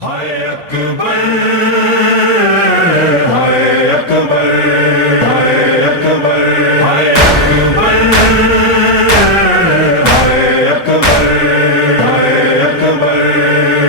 ہائے اکبر ہائے اکبر ہائے اکبر ہائے اکبر ہائے اکبر ہائے اکبر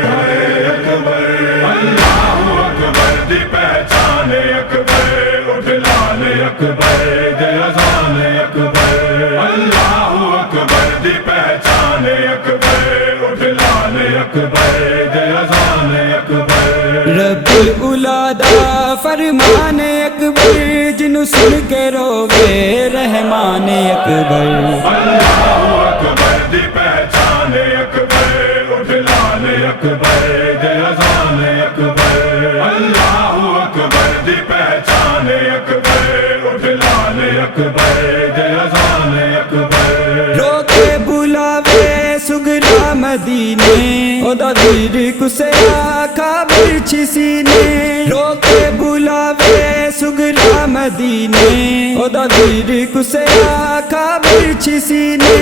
ہائے اکبر اللہ اکبر دی پہچان اکبر اٹھ لال اکبر دے اذان اکبر اللہ اکبر دی پہچان اکبر اٹھ لال اکبر دے اذان اکبر رب الاولا دا فرمان اکبر جنوں سن کے روے رحمان اکبر اللہ اکبر دی پہچان اکبر اٹھ لال اکبر دے اذان اکبر اللہ اکبر دی پہچان اکبر اٹھ لال اکبر دے اذان اکبر روکے بلاوے سگرا مدینے او دا ویر کسے آکھا برچ سینے روکے بلاوے سگرا مدینے او دا ویر کسے آکھا برچ سینے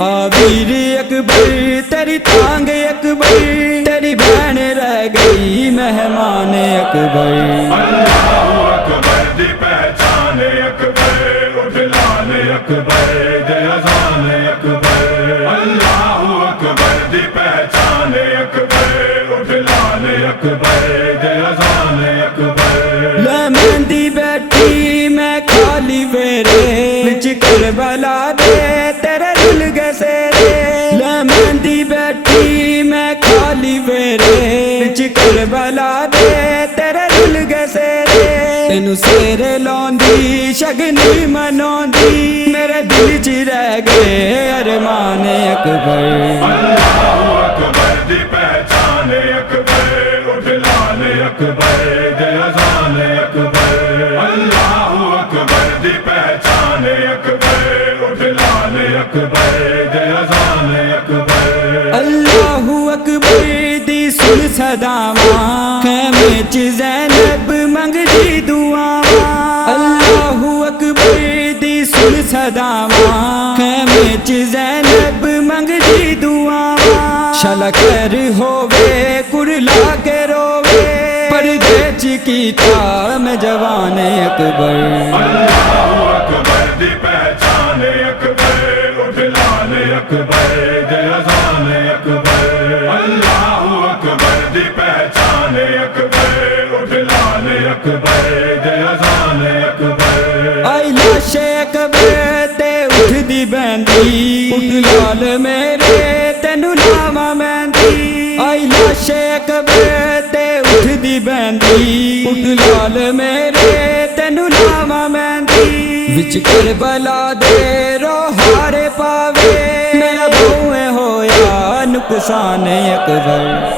آ ویر اکبر تیری تانگ اکبر تیری بہن رہ گئی مہمان اکبر اللہ اکبر دی پہچان اکبر اٹھ لال اکبر دے اذان اکبر اللہ اکبر دی پہچان اکبر اٹھ لال اکبر دے اذان اکبر لمندی بیٹھی میں کھالی ویرے وچ کربلا دے تیرے دل گئے سیرے لمندی بیٹھی میں کھالی ویرے وچ کربلا دے تیرے دل گئے سیرے تینو سیرے لوندی شگنی منوندی میرے دل چ رہ گئے ارمان اکبر اللہ اکبر دی پہچان اکبر اٹھ لال اکبر دے اذان اکبر اللہ اکبر دی پہچان اکبر اٹھ لال اکبر دے اذان اکبر اللہ اکبر دی سن صداواں خیمے چ زینب منگدی دعاواں اللہ اکبر دی سن صداواں خیمے چ زینب منگدی دعاواں شالا خیر ہووے کرلا کے روے پردے چ کیتا میں جوان اکبر اللہ اکبر دی پہچان اکبر اٹھ لال اکبر دے اذان اکبر اللہ اکبر دی پہچان اکبر اٹھ لال اکبر دے اذان اکبر آئی لاش اکبر تے اٹھ دی بہندی اٹھ لال میرے تینو لاواں مہندی آئی لاش اکبر تے اٹھ دی بہندی اٹھ لال میرے تینو لاواں مہندی وچ کربلا دے روہارے پاوے میرا بہویں ہویا نقصان اکبر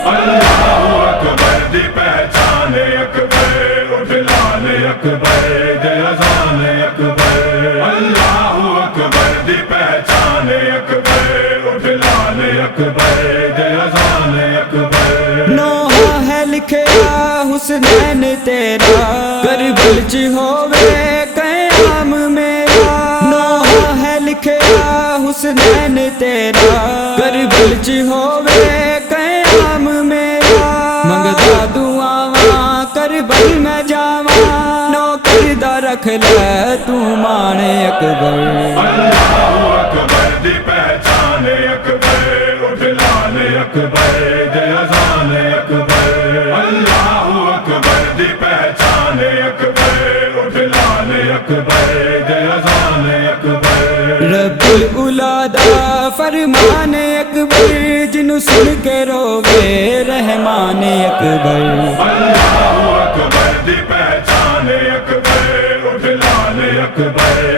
اللہ اکبر دی پہچان اکبر اٹھ لال اکبر دے اذان اکبر اللہ اکبر دی پہچان اکبر اٹھ لال اکبر دے اذان اکبر نوحہ ہے لکھیا حسنین تیرا کربل چ ہووے قیام میرا نوحہ ہے لکھیا حسنین تیرا کربل چ ہووے قیام میرا منگدا دعاواں کربل میں جاواں نوکر دا رکھ لے تو مان اکبر اللہ اکبر دی پہچان اکبر اٹھ لال اکبر دے اذان اکبر اللہ اکبر دی پہچان اکبر اٹھ لال اکبر دے اذان اکبر رب الاولا دا فرمان اکبر جنوں سن کے روے رحمان اکبر اللہ اکبر دی پہچان اکبر اٹھ لال اکبر